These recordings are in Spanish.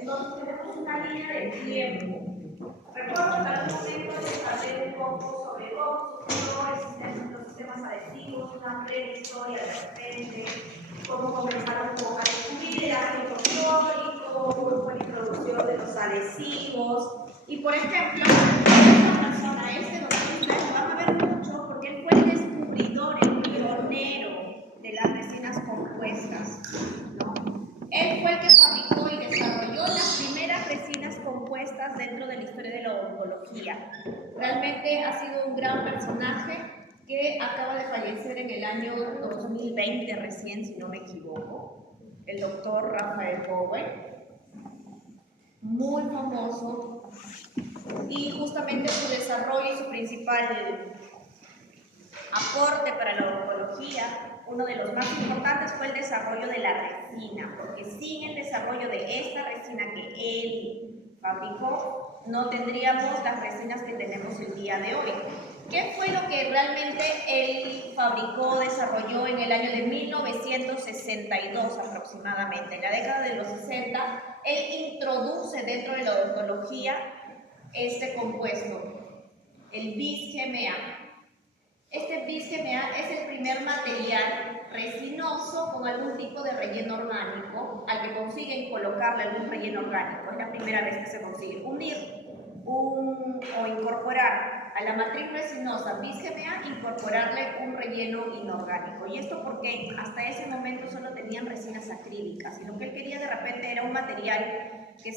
Entonces tenemos una línea del tiempo. Recuerdo que en algún momento les hablé un poco sobre los sistemas adhesivos, una breve historia de repente, cómo comenzaron a descubrir el ácido fosfórico, cómo fue la introducción de los adhesivos. Y por ejemplo, esta persona, este doctor, ustedes van a ver mucho porque él fue el descubridor, el pionero de las resinas compuestas, ¿no? Él fue el que fabricó y desarrolló las primeras resinas compuestas dentro de la historia de la odontología. Realmente ha sido un gran personaje que acaba de fallecer en el año 2020 recién, si no me equivoco, el doctor Rafael Bowen, muy famoso, y justamente su desarrollo y su principal aporte para la odontología, uno de los más importantes, fue el desarrollo de la resina, porque sin el desarrollo de esta resina que él fabricó, no tendríamos las resinas que tenemos el día de hoy. ¿Qué fue lo que realmente él fabricó, desarrolló en el año de 1962 aproximadamente? En la década de los 60, él introduce dentro de la odontología este compuesto, el bis-GMA. Este bis-GMA es el primer material resinoso con algún tipo de relleno orgánico al que consiguen colocarle algún relleno orgánico. Es la primera vez que se consigue unir o incorporar a la matriz resinosa bis-GMA, incorporarle un relleno inorgánico. ¿Y esto porque hasta ese momento solo tenían resinas acrílicas? Y lo que él quería de repente era un material que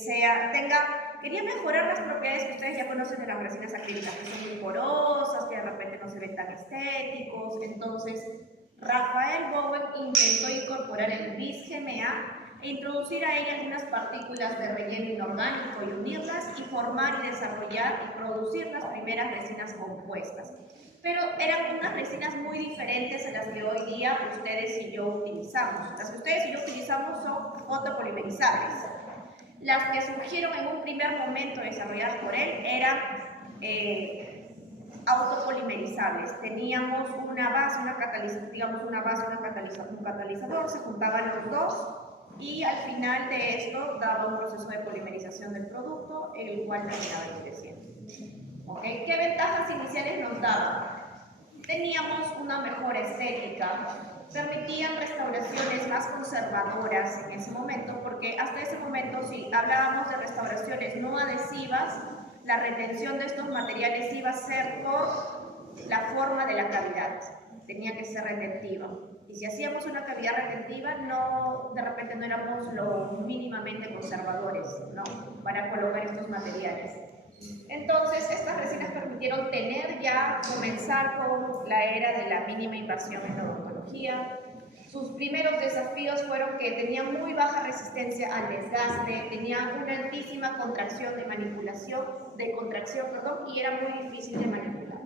quería mejorar las propiedades que ustedes ya conocen de las resinas acrílicas, que son muy porosas, que de repente no se ven tan estéticos. Entonces, Rafael Bowen intentó incorporar el bis-GMA e introducir a ella algunas partículas de relleno inorgánico y unirlas y formar y desarrollar y producir las primeras resinas compuestas. Pero eran unas resinas muy diferentes a las que hoy día ustedes y yo utilizamos. Las que ustedes y yo utilizamos son fotopolimerizables. Las que surgieron en un primer momento desarrolladas por él eran autopolimerizables. Teníamos una base, un catalizador, se juntaban los dos y al final de esto daba un proceso de polimerización del producto, el cual terminaba creciendo. ¿Okay? ¿Qué ventajas iniciales nos daba? Teníamos una mejor estética, permitían restauraciones más conservadoras en ese momento, porque hasta ese momento, si hablábamos de restauraciones no adhesivas, la retención de estos materiales iba a ser por la forma de la cavidad, tenía que ser retentiva. Y si hacíamos una cavidad retentiva, de repente no éramos lo mínimamente conservadores, ¿no?, para colocar estos materiales. Entonces, estas resinas permitieron comenzar con la era de la mínima invasión en la odontología. Sus primeros desafíos fueron que tenían muy baja resistencia al desgaste, tenían una altísima contracción y era muy difícil de manipular.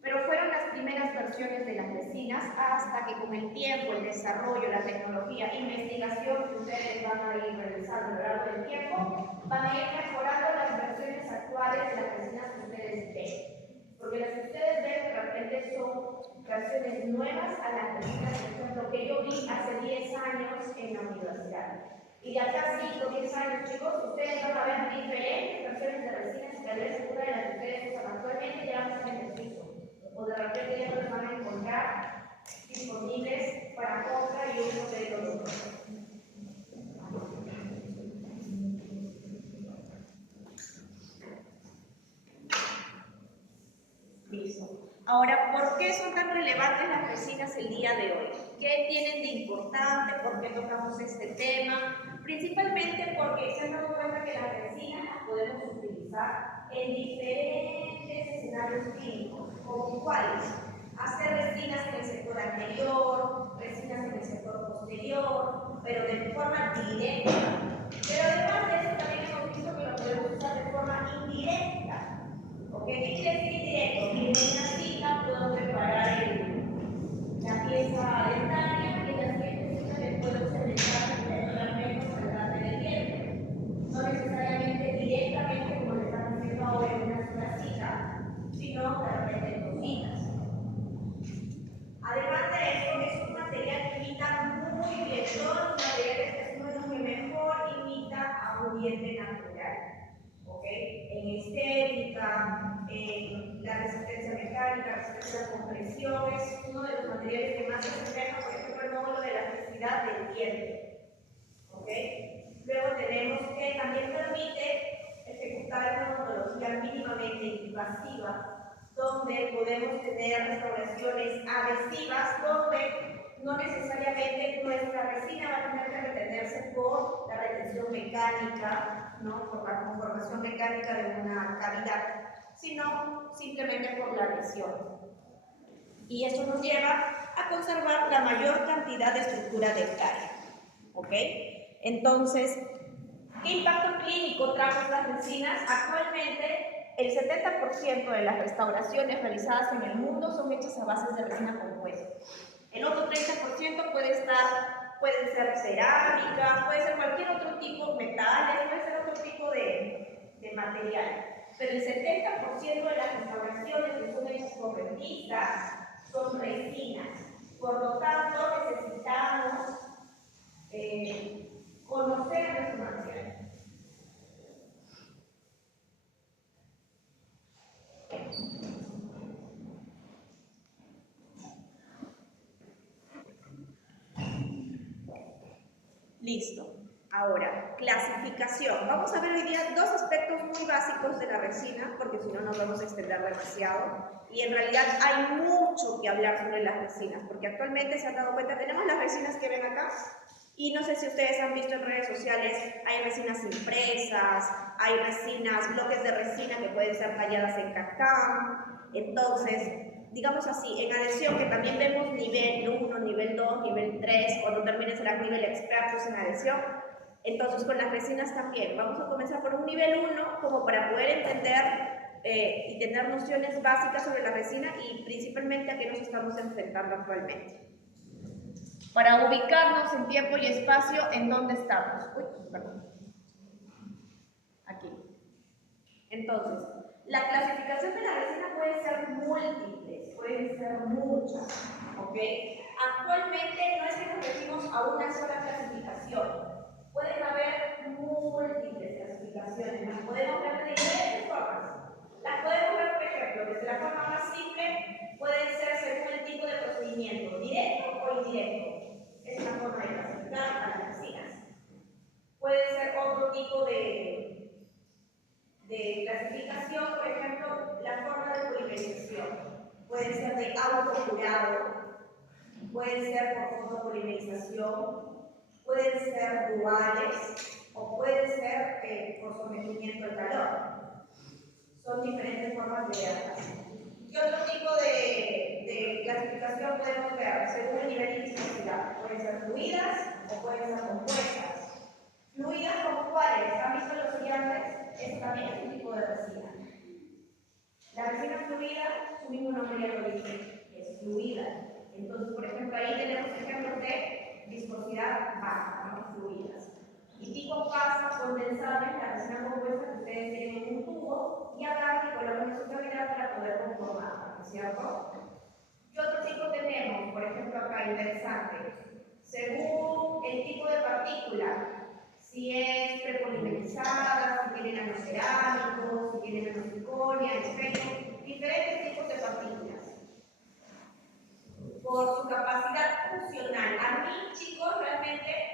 Pero fueron las primeras versiones de las resinas hasta que con el tiempo, el desarrollo, la tecnología, investigación que ustedes van a ir realizando a lo largo del tiempo, van a ir mejorando las versiones actuales de las resinas que ustedes ven. Porque las que ustedes ven de repente son versiones nuevas a las resinas, por ejemplo, que yo vi hace 10 años en la universidad. Y de acá 5 o 10 años, chicos, ustedes van a ver diferentes versiones de resinas y tal vez una de las que ustedes usan actualmente ya no están en el piso. O de repente ya no los van a encontrar disponibles para compra y uso de productos. Listo. Ahora, ¿por qué son tan relevantes las resinas el día de hoy? ¿Qué tienen de importante? ¿Por qué tocamos este tema? Principalmente porque se han dado cuenta que las resinas las podemos utilizar en diferentes escenarios clínicos, como cuáles: hacer resinas en el sector anterior, resinas en el sector posterior, pero de forma directa. Pero además de eso también hemos visto que lo podemos usar de forma indirecta. ¿Okay? ¿Qué quiere decir indirecto? Que en una cita puedo preparar la pieza dentaria y en la siguiente cita le puedo cementar regularmente para darle el diente. No necesariamente directamente como le estamos haciendo ahora en una sola cita, sino de repente en dos citas. Además de esto, es un material que imita muy bien todos los materiales que son los que mejor ambiente natural. ¿Okay? En estética, en la resistencia mecánica, resistencia a compresión, es uno de los materiales que más se asemeja, por ejemplo, el módulo de elasticidad del diente. ¿Okay? Luego tenemos que también permite ejecutar una odontología mínimamente invasiva, donde podemos tener restauraciones adhesivas, donde no necesariamente nuestra resina va a tener que retenerse por la retención mecánica, ¿no? Por la conformación mecánica de una cavidad, sino simplemente por la adhesión. Y eso nos lleva a conservar la mayor cantidad de estructura dentaria. ¿Ok? Entonces, ¿qué impacto clínico traen estas resinas? Actualmente, el 70% de las restauraciones realizadas en el mundo son hechas a bases de resina compuesta. El otro 30% pueden ser cerámicas, puede ser cualquier otro tipo, metales, puede ser otro tipo de material. Pero el 70% de las restauraciones que son hechas por dentistas son resinas. Por lo tanto, necesitamos conocer nuestro material. Listo. Ahora, clasificación. Vamos a ver hoy día dos aspectos muy básicos de la resina, porque si no nos vamos a extender demasiado. Y en realidad hay mucho que hablar sobre las resinas, porque actualmente se han dado cuenta, tenemos las resinas que ven acá, y no sé si ustedes han visto en redes sociales, hay resinas impresas, hay resinas, bloques de resina que pueden ser talladas en cartón. Entonces, digamos así, en adhesión, que también vemos nivel 1, nivel 2, nivel 3, cuando termine será nivel expertos en adhesión. Entonces, con las resinas también, vamos a comenzar por un nivel 1, como para poder entender y tener nociones básicas sobre la resina y principalmente a qué nos estamos enfrentando actualmente. Para ubicarnos en tiempo y espacio, ¿en dónde estamos? Uy, perdón. Aquí. Entonces, la clasificación de la resina puede ser múltiples, pueden ser muchas, ¿ok? Actualmente no es que nos referimos a una sola clasificación, pueden haber múltiples clasificaciones, las podemos ver de diferentes formas. Las podemos ver, por ejemplo, desde la forma más simple, pueden ser según el tipo de procedimiento, directo o indirecto. Es una forma de clasificar a las resinas. Puede ser otro tipo de clasificación, por ejemplo, la forma de polimerización. Puede ser de autocurado, puede ser por fotopolimerización, pueden ser duales o puede ser por sometimiento al calor. Son diferentes formas de verlas. ¿Qué otro tipo de clasificación podemos ver? Según el nivel de viscosidad. Pueden ser fluidas o pueden ser compuestas. Fluidas como cuáles, ¿han visto los brillantes? Eso también es un tipo de resina. La resina fluida, su mismo nombre ya lo dice, es fluida. Entonces, por ejemplo, ahí tenemos ejemplos de viscosidad baja, ¿no? Fluidas. Y tipo pasta condensada es la resina compuesta que ustedes tienen en un tubo y agarran y colocan en su cavidad para poder conformarla, ¿no es cierto? ¿Qué otro tipo tenemos? Por ejemplo, acá, interesante. Según el tipo de partícula, si es prepolimerizada, si tiene nanocerámicos, si tiene nanosiconia, espejo, diferentes tipos de partículas. Por su capacidad funcional. A mí, chicos, realmente,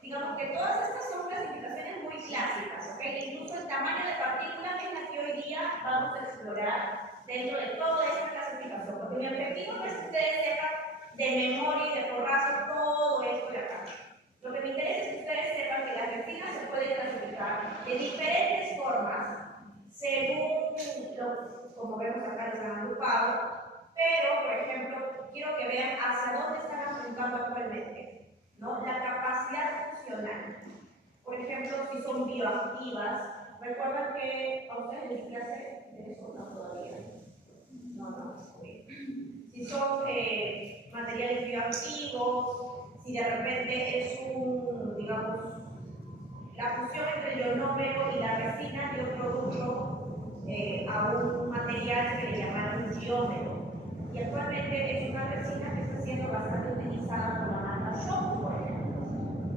digamos que todas estas son clasificaciones muy clásicas, ¿ok? Incluso el tamaño de partícula que es la que hoy día vamos a explorar dentro de toda esta clasificación, porque mi objetivo es que ustedes sepan de memoria y de porrazo todo esto de acá. Lo que me interesa es que ustedes sepan que las resinas se pueden clasificar de diferentes formas, según como vemos acá, los han agrupado, pero, por ejemplo, quiero que vean hacia dónde están apuntando actualmente, ¿no? La capacidad funcional. Por ejemplo, si son bioactivas, recuerdan que a ustedes les di clase de eso, no todavía. No, si son materiales bioactivos, si de repente es digamos, la fusión entre el ionómero y la resina dio producto a un material que le llamaron diómero. Y actualmente es una resina que está siendo bastante utilizada por la marca Shock, por ejemplo.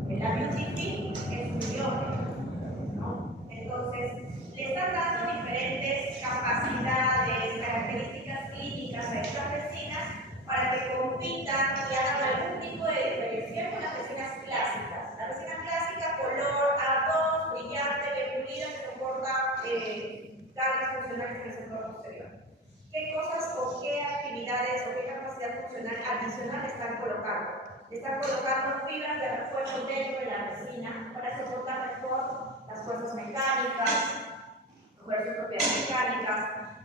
La Beauty Fit es un diómero, ¿no? funcional adicional están colocando. Están colocando fibras de refuerzo dentro de la resina para soportar mejor las fuerzas mecánicas, mejorar sus propiedades mecánicas.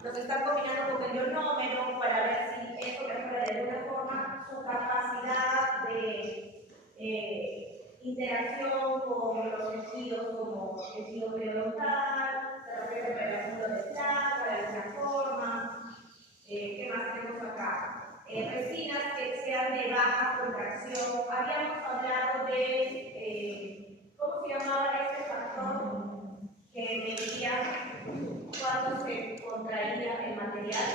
Los están combinando con el ionómero para ver si esto mejora de alguna forma su capacidad de interacción con los tejidos como el tejido periodontal, de repente para el asunto de placa, de alguna forma. ¿Qué más tenemos acá? Resinas que sean de baja contracción. Habíamos hablado de, ¿cómo se llamaba este factor que medía cuando se contraía el material?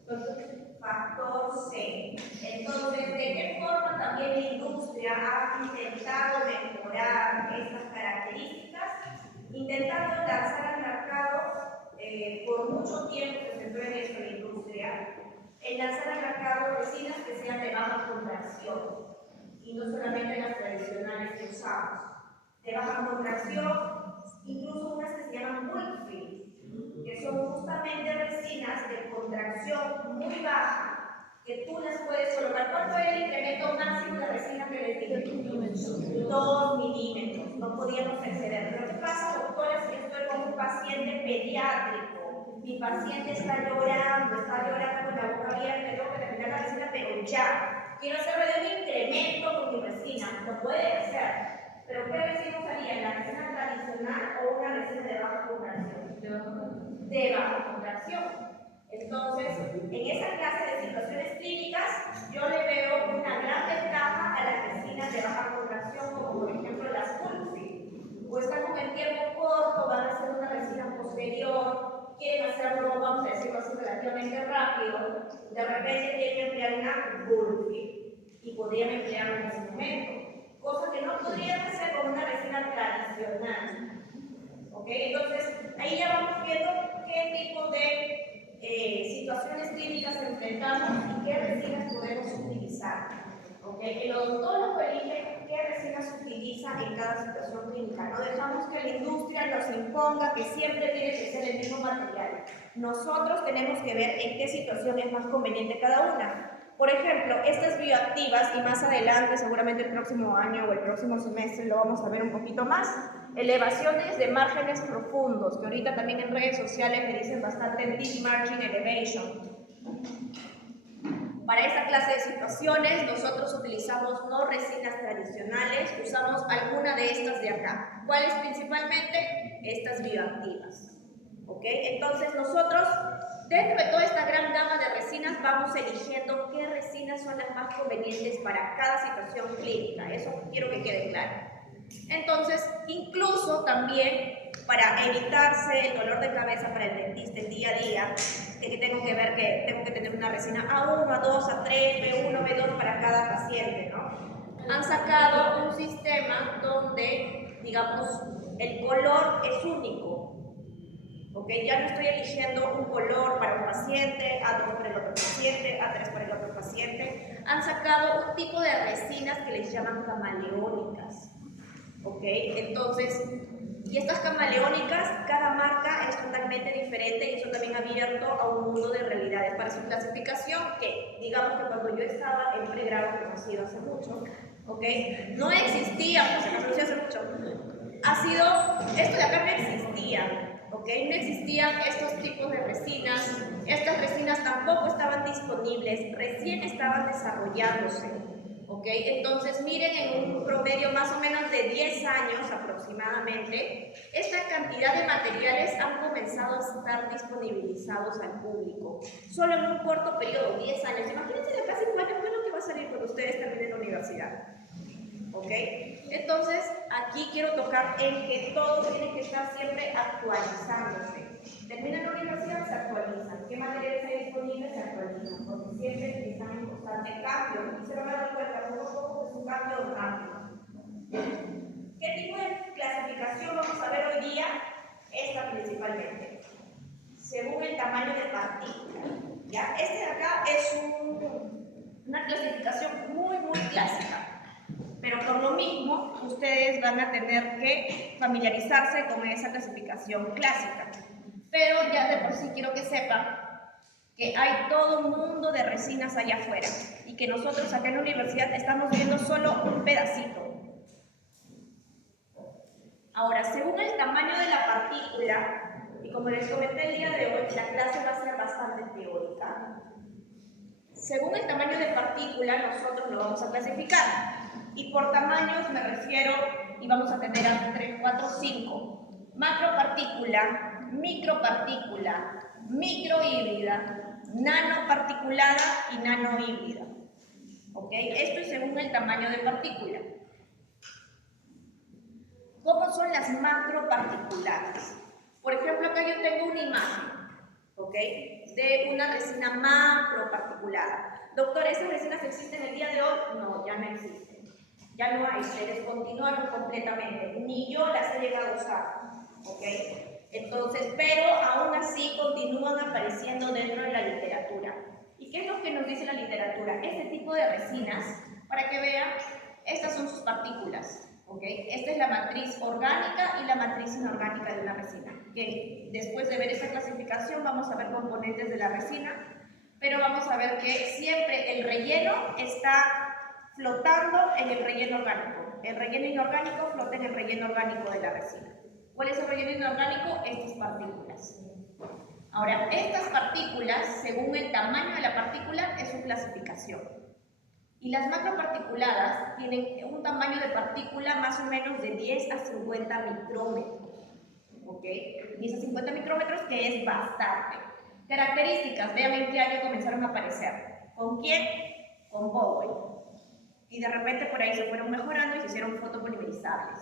Entonces, factor C. Entonces, ¿de qué forma también la industria ha intentado mejorar estas características? Intentando lanzar al mercado, por mucho tiempo se centró en eso la industria, en lanzar al mercado resinas que sean de baja contracción, y no solamente las tradicionales que usamos. De baja contracción, incluso unas que se llaman Woolfree, que son justamente resinas de contracción muy baja, que tú las puedes colocar. ¿Cuánto era el incremento máximo de resina que les dije? 2 milímetros, no podíamos exceder. Pero ¿qué pasa, doctora, si estoy con un paciente pediátrico? Mi paciente está llorando con la boca abierta, tengo que terminar la resina, pero ya. Quiero hacerle un incremento con mi resina, lo puede hacer. ¿Pero qué resina usaría? ¿La resina tradicional o una resina de baja contracción? De baja contracción. Entonces, en esa clase de situaciones clínicas, yo le veo una gran ventaja a las resinas de baja contracción, como por ejemplo las Woolfree. O están con el tiempo corto, van a hacer una resina posterior, quieren hacerlo, vamos a decirlo así, relativamente rápido, de repente tienen que emplear una Woolfree y podrían emplearlo en ese momento. Cosa que no podrían hacer con una resina tradicional. ¿Ok? Entonces, ahí ya vamos viendo qué tipo de situaciones clínicas enfrentamos y qué resinas podemos utilizar. ¿Ok? El odontólogo elige qué resinas utiliza en cada situación clínica. No dejamos que la industria nos imponga que siempre tiene que ser el mismo material. Nosotros tenemos que ver en qué situación es más conveniente cada una. Por ejemplo, estas bioactivas, y más adelante, seguramente el próximo año o el próximo semestre lo vamos a ver un poquito más, elevaciones de márgenes profundos, que ahorita también en redes sociales me dicen bastante deep margin elevation. Para esta clase de situaciones, nosotros utilizamos no resinas tradicionales, usamos alguna de estas de acá. ¿Cuáles principalmente? Estas bioactivas. ¿Ok? Entonces nosotros, dentro de toda esta gran gama de resinas, vamos eligiendo qué resinas son las más convenientes para cada situación clínica. Eso quiero que quede claro. Entonces, incluso también para evitarse el dolor de cabeza para el dentista el día a día, que tengo que ver que tengo que tener una resina A1, A2, A3, B1, B2 para cada paciente, ¿no? Han sacado un sistema donde, digamos, el color es único. ¿Okay? Ya no estoy eligiendo un color para un paciente, A2 para el otro paciente, A3 para el otro paciente. Han sacado un tipo de resinas que les llaman camaleónicas. ¿Okay? Entonces, y estas camaleónicas, cada marca es totalmente diferente y eso también ha abierto a un mundo de realidades para su clasificación que, digamos que cuando yo estaba en pregrado, que no ha sido hace mucho, ¿okay? No existía, pues se conoció hace mucho, esto de acá no existía, ¿okay? No existían estos tipos de resinas, estas resinas tampoco estaban disponibles, recién estaban desarrollándose. ¿Okay? Entonces, miren, en un promedio más o menos de 10 años aproximadamente, esta cantidad de materiales han comenzado a estar disponibilizados al público. Solo en un corto periodo, 10 años. Imagínense de acá 5 años, ¿qué es lo que va a salir cuando ustedes terminen la universidad? ¿Ok? Entonces, aquí quiero tocar en que todo tiene que estar siempre actualizándose. Terminan la universidad, se actualizan. ¿Qué materiales hay disponibles? Se actualizan, porque siempre están en constante cambio. Y se van a dar cuenta poco a poco que es un cambio rápido. ¿Qué tipo de clasificación vamos a ver hoy día? Esta principalmente. Según el tamaño de partícula. ¿Ya? Este de acá es una clasificación muy clásica. Pero por lo mismo, ustedes van a tener que familiarizarse con esa clasificación clásica. Pero ya de por sí quiero que sepan que hay todo un mundo de resinas allá afuera y que nosotros acá en la universidad estamos viendo solo un pedacito. Ahora, según el tamaño de la partícula, y como les comenté el día de hoy, la clase va a ser bastante teórica. Según el tamaño de partícula, nosotros lo vamos a clasificar. Y por tamaños me refiero, y vamos a tener a 3, 4, 5. Macropartícula, micropartícula, microhíbrida, nanoparticulada y nanohíbrida. ¿Ok? Esto es según el tamaño de partícula. ¿Cómo son las macroparticuladas? Por ejemplo, acá yo tengo una imagen, ¿ok?, de una resina macroparticulada. Doctor, ¿esas resinas existen el día de hoy? No, ya no existen. Ya no hay, se descontinuaron completamente. Ni yo las he llegado a usar, ¿ok? Entonces, pero aún así continúan apareciendo dentro de la literatura. ¿Y qué es lo que nos dice la literatura? Este tipo de resinas, para que vean, estas son sus partículas. ¿Okay? Esta es la matriz orgánica y la matriz inorgánica de una resina. Que después de ver esta clasificación vamos a ver componentes de la resina, pero vamos a ver que siempre el relleno está flotando en el relleno orgánico. El relleno inorgánico flota en el relleno orgánico de la resina. ¿Cuál es el relleno inorgánico? Estas partículas. Ahora, estas partículas, según el tamaño de la partícula, es su clasificación. Y las macroparticuladas tienen un tamaño de partícula más o menos de 10 a 50 micrómetros. ¿Ok? 10 a 50 micrómetros, que es bastante. Características, vean en qué año comenzaron a aparecer. ¿Con quién? Con Bowen. Y de repente por ahí se fueron mejorando y se hicieron fotopolimerizables.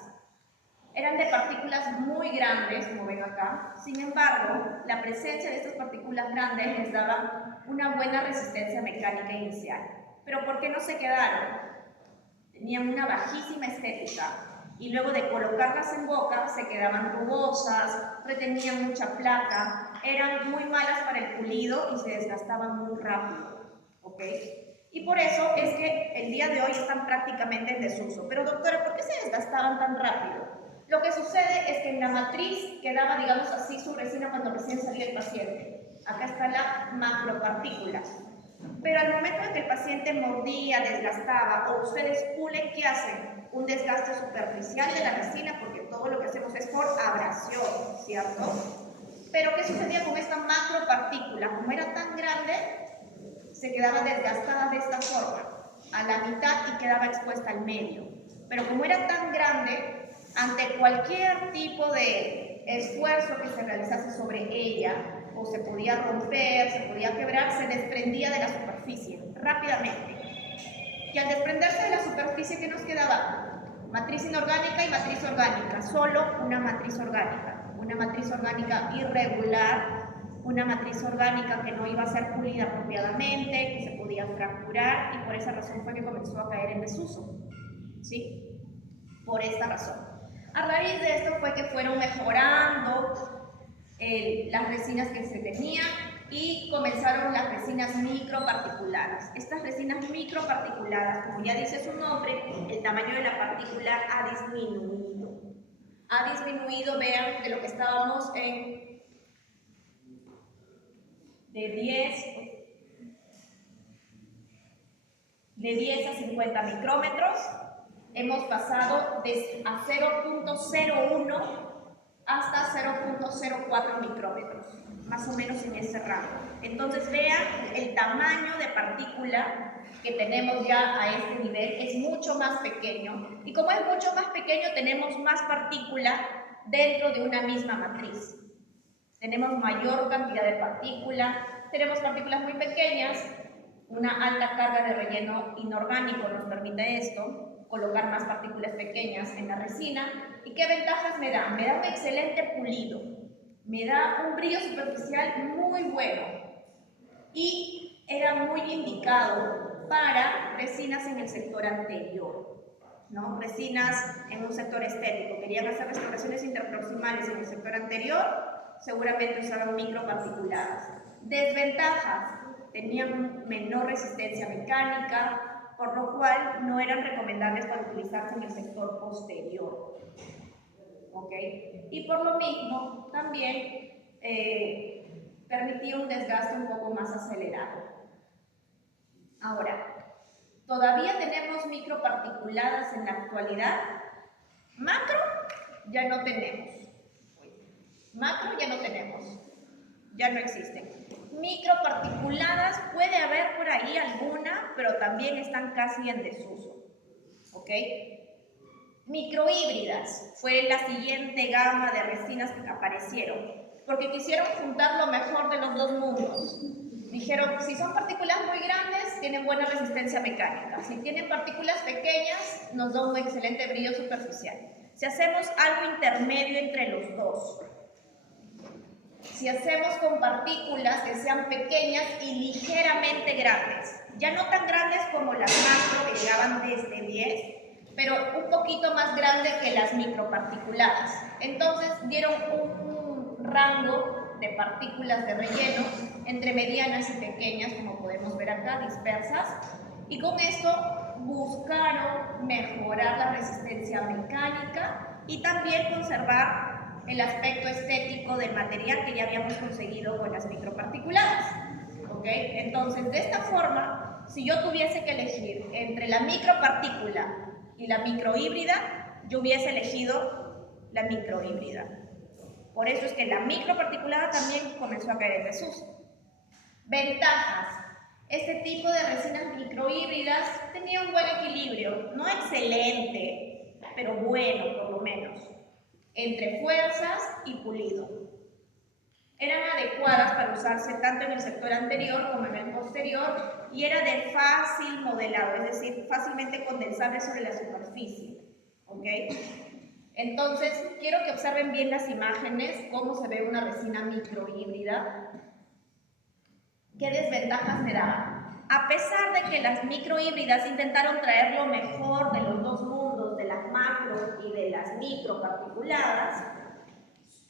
Eran de partículas muy grandes, como ven acá. Sin embargo, la presencia de estas partículas grandes les daba una buena resistencia mecánica inicial. ¿Pero por qué no se quedaron? Tenían una bajísima estética y luego de colocarlas en boca se quedaban rugosas, retenían mucha placa, eran muy malas para el pulido y se desgastaban muy rápido. ¿Ok? Y por eso es que el día de hoy están prácticamente en desuso. Pero doctora, ¿por qué se desgastaban tan rápido? Lo que sucede es que en la matriz quedaba, digamos así, su resina cuando recién salía el paciente. Acá está la macropartícula. Pero al momento en que el paciente mordía, desgastaba, o ustedes pulen, ¿qué hacen? Un desgaste superficial de la resina, porque todo lo que hacemos es por abrasión, ¿cierto? Pero ¿qué sucedía con esta macropartícula? Como era tan grande, se quedaba desgastada de esta forma, a la mitad, y quedaba expuesta al medio. Pero como era tan grande, ante cualquier tipo de esfuerzo que se realizase sobre ella, o se podía romper, se podía quebrar, se desprendía de la superficie rápidamente. Y al desprenderse de la superficie, ¿qué nos quedaba? Matriz inorgánica y matriz orgánica, solo una matriz orgánica irregular, una matriz orgánica que no iba a ser pulida apropiadamente, que se podía fracturar, y por esa razón fue que comenzó a caer en desuso, ¿sí? Por esta razón. A raíz de esto fue que fueron mejorando las resinas que se tenían y comenzaron las resinas microparticuladas. Estas resinas microparticuladas, como ya dice su nombre, el tamaño de la partícula ha disminuido. Ha disminuido, vean, de lo que estábamos en de 10 a 50 micrómetros, hemos pasado a 0.01 hasta 0.04 micrómetros, más o menos en ese rango. Entonces vean, el tamaño de partícula que tenemos ya a este nivel es mucho más pequeño, y como es mucho más pequeño tenemos más partícula dentro de una misma matriz. Tenemos mayor cantidad de partícula, tenemos partículas muy pequeñas, una alta carga de relleno inorgánico nos permite esto, colocar más partículas pequeñas en la resina. ¿Y qué ventajas me da? Me da un excelente pulido, me da un brillo superficial muy bueno, y era muy indicado para resinas en el sector anterior, ¿no? Resinas en un sector estético, querían hacer restauraciones interproximales en el sector anterior, seguramente usaban microparticuladas. Desventajas: tenían menor resistencia mecánica, por lo cual no eran recomendables para utilizarse en el sector posterior. ¿Ok? Y por lo mismo, también permitía un desgaste un poco más acelerado. Ahora, ¿todavía tenemos microparticuladas en la actualidad? Macro ya no tenemos. Macro ya no tenemos. Ya no existen. Microparticuladas puede haber por ahí alguna, pero también están casi en desuso. ¿Ok? Microhíbridas fue la siguiente gama de resinas que aparecieron, porque quisieron juntar lo mejor de los dos mundos. Dijeron, si son partículas muy grandes, tienen buena resistencia mecánica. Si tienen partículas pequeñas, nos da un excelente brillo superficial. Si hacemos algo intermedio entre los dos, si hacemos con partículas que sean pequeñas y ligeramente grandes, ya no tan grandes como las macro que llegaban desde 10, pero un poquito más grande que las microparticuladas. Entonces dieron un rango de partículas de relleno entre medianas y pequeñas, como podemos ver acá, dispersas, y con esto buscaron mejorar la resistencia mecánica y también conservar el aspecto estético del material que ya habíamos conseguido con las microparticuladas. ¿Ok? Entonces, de esta forma, si yo tuviese que elegir entre la micropartícula y la microhíbrida, yo hubiese elegido la microhíbrida. Por eso es que la microparticulada también comenzó a caer en desuso. Ventajas. Este tipo de resinas microhíbridas tenía un buen equilibrio, no excelente, pero bueno por lo menos, entre fuerzas y pulido. Eran adecuadas para usarse tanto en el sector anterior como en el posterior y era de fácil modelado, es decir, fácilmente condensable sobre la superficie. ¿Ok? Entonces, quiero que observen bien las imágenes, cómo se ve una resina microhíbrida. ¿Qué desventajas me daban? A pesar de que las microhíbridas intentaron traer lo mejor de los dos mundos, de las macro y de las microparticuladas,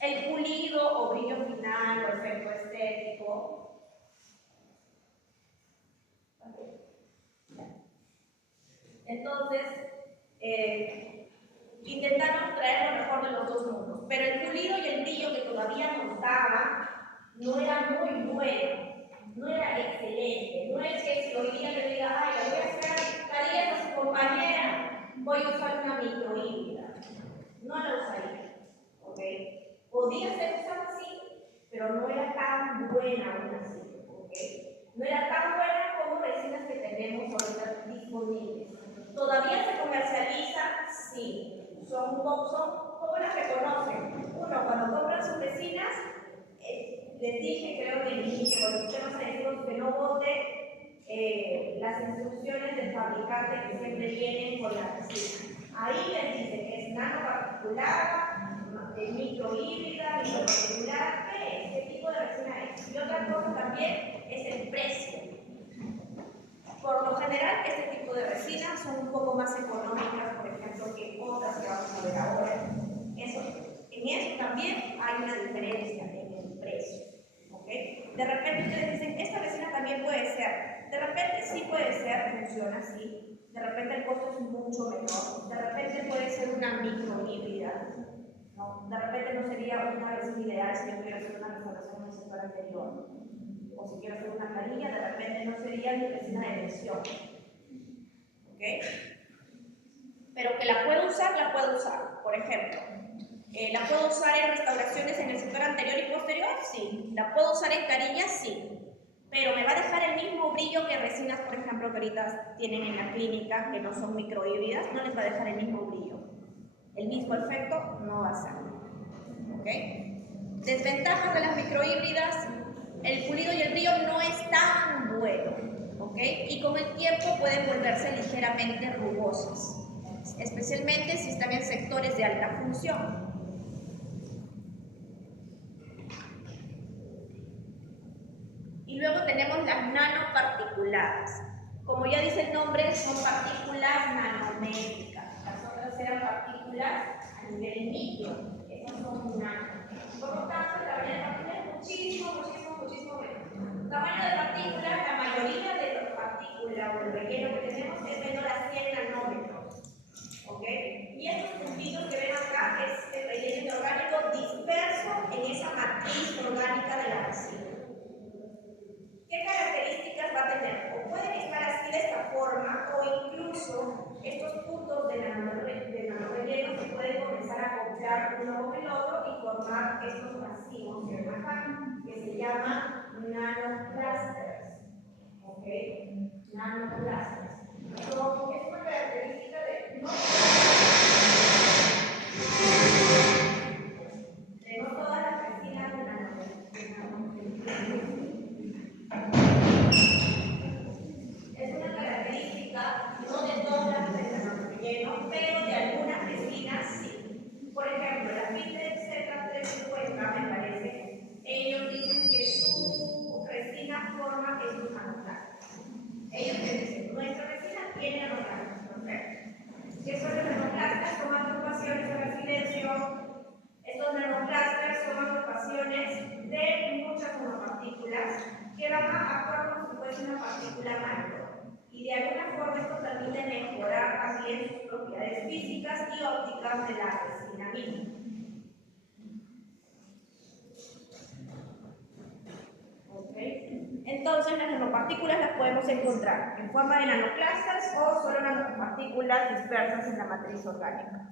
el pulido o brillo final o efecto estético, entonces intentaron traer lo mejor de los dos mundos, pero el pulido y el brillo que todavía nos daban no era muy bueno, no era excelente. No es que si hoy día le diga, ay, le voy a hacer tareas a su compañera, voy a usar una microhíbrida. No la usaría. ¿Ok? Podía ser usada así, pero no era tan buena aún así. ¿Ok? No era tan buena como resinas que tenemos ahorita disponibles. ¿Todavía se comercializan? Sí. Son como las que conocen. Uno, cuando compran sus resinas, les dije, creo que el inicio, cuando escuchamos a decirnos que no vote las instrucciones del fabricante que siempre vienen con la resina. Ahí les dice que es nanoparticulada, microhíbrida, microparticular, ¿qué es? ¿Qué tipo de resina es? Y otra cosa también es el precio. Por lo general, este tipo de resinas son un poco más económicas, por ejemplo, que otras que vamos a ver ahora. En eso también hay una diferencia en el precio. ¿Okay? De repente ustedes dicen, esta resina también puede ser. De repente sí puede ser, funciona así. De repente el costo es mucho menor. De repente puede ser una microhíbrida. ¿No? De repente no sería una resina ideal si yo quiero hacer una restauración en el sector anterior. O si quiero hacer una carilla, de repente no sería mi resina de elección. ¿Ok? Pero que la puedo usar, la puedo usar. Por ejemplo, ¿la puedo usar en restauraciones en el sector anterior y posterior? Sí. ¿La puedo usar en carillas? Sí. Pero me va a dejar el mismo brillo que resinas, por ejemplo, que ahorita tienen en la clínica, que no son microhíbridas, no les va a dejar el mismo brillo. El mismo efecto no va a ser. ¿Ok? Desventajas de las microhíbridas: el pulido y el brillo no es tan bueno. ¿Ok? Y con el tiempo pueden volverse ligeramente rugosas, especialmente si están en sectores de alta función. Y luego tenemos las nanoparticuladas. Como ya dice el nombre, son partículas nanométricas. Las otras eran partículas a nivel micro. Esas son nano. Por lo tanto, el tamaño de partículas es muchísimo menor. El tamaño de partículas, la mayoría de las partículas o el relleno que tenemos es menor a 100 nanómetros. ¿Ok? Y estos puntitos que ven acá es el relleno orgánico disperso en esa matriz orgánica de la resina. así de esta forma, o incluso estos puntos de nanorrelleno se pueden comenzar a acoplar uno con el otro y formar estos racimos que ven acá, que se llaman nanoclusters. ¿Ok? Nanoclusters. Es una característica de no todas las resinas de es una característica no de todas las de nanorrelleno, pero de algunas resinas sí. Por ejemplo, la Pittex Z350, me parece, ellos dicen que su resina forma esos nanoclusters. Ellos te dicen, nuestra resina tiene nanoclusters, perfecto. ¿Qué son los nanoclusters? Son agrupaciones de resiliencia. Estos nanoclusters son agrupaciones de muchas nanopartículas que van a actuar como si fuese una partícula macro. Y de alguna forma esto permite mejorar también sus propiedades físicas y ópticas de la resina misma. Entonces las nanopartículas las podemos encontrar en forma de nanoclusters o solo nanopartículas dispersas en la matriz orgánica.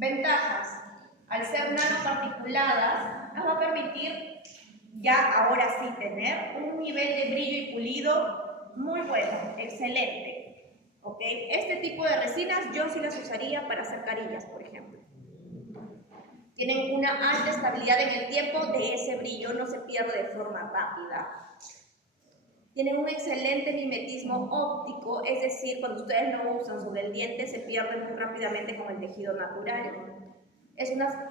Ventajas. Al ser nanoparticuladas, nos va a permitir ya ahora sí tener un nivel de brillo y pulido muy bueno, excelente. ¿Ok? Este tipo de resinas yo sí las usaría para hacer carillas, por ejemplo. Tienen una alta estabilidad en el tiempo de ese brillo, no se pierde de forma rápida. Tienen un excelente mimetismo óptico, es decir, cuando ustedes lo usan sobre el diente se pierden muy rápidamente con el tejido natural.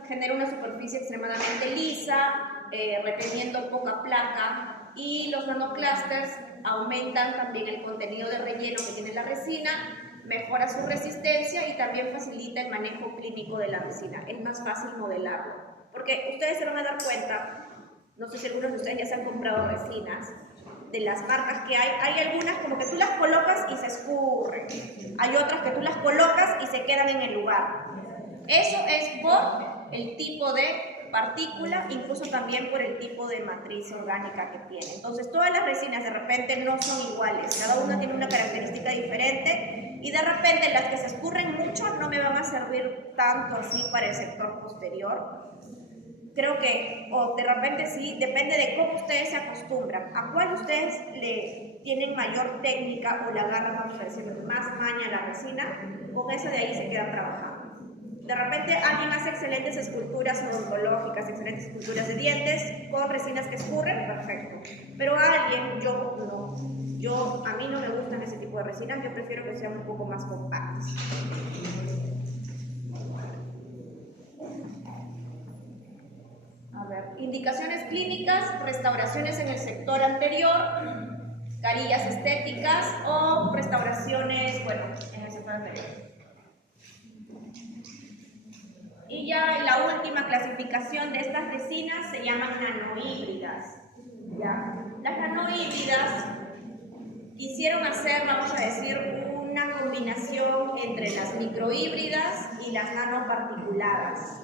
Genera una superficie extremadamente lisa, reteniendo poca placa, y los nanoclusters aumentan también el contenido de relleno que tiene la resina, mejora su resistencia y también facilita el manejo clínico de la resina. Es más fácil modelarlo, porque ustedes se van a dar cuenta, no sé si algunos de ustedes ya se han comprado resinas, de las marcas que hay algunas como que tú las colocas y se escurren, hay otras que tú las colocas y se quedan en el lugar. Eso es por el tipo de partícula, incluso también por el tipo de matriz orgánica que tiene. Entonces todas las resinas de repente no son iguales, cada una tiene una característica diferente y de repente las que se escurren mucho no me van a servir tanto así para el sector posterior. Creo que, o de repente sí, depende de cómo ustedes se acostumbran, a cuál ustedes le tienen mayor técnica o le agarran, vamos a decir, más maña a la resina, con eso de ahí se quedan trabajando. De repente alguien hace excelentes esculturas odontológicas, excelentes esculturas de dientes con resinas que escurren, perfecto. Pero alguien, yo no, a mí no me gustan ese tipo de resinas, yo prefiero que sean un poco más compactas. A ver, indicaciones clínicas, restauraciones en el sector anterior, carillas estéticas o restauraciones, bueno, en el sector anterior. Y ya la última clasificación de estas resinas se llaman nanohíbridas. ¿Ya? Las nanohíbridas quisieron hacer, vamos a decir, una combinación entre las microhíbridas y las nanoparticuladas.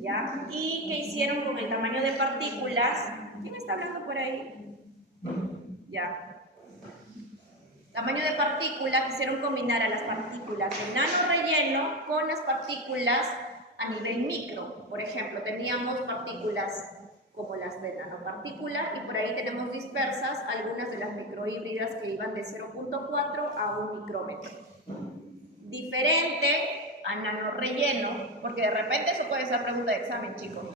¿Ya? ¿Y qué hicieron con el tamaño de partículas? ¿Quién está hablando por ahí? Ya. Tamaño de partícula, quisieron combinar a las partículas de nanorrelleno con las partículas a nivel micro. Por ejemplo, teníamos partículas como las de nanopartícula y por ahí tenemos dispersas algunas de las microhíbridas que iban de 0.4 a 1 micrómetro. Diferente a nanorrelleno, porque de repente eso puede ser pregunta de examen, chicos.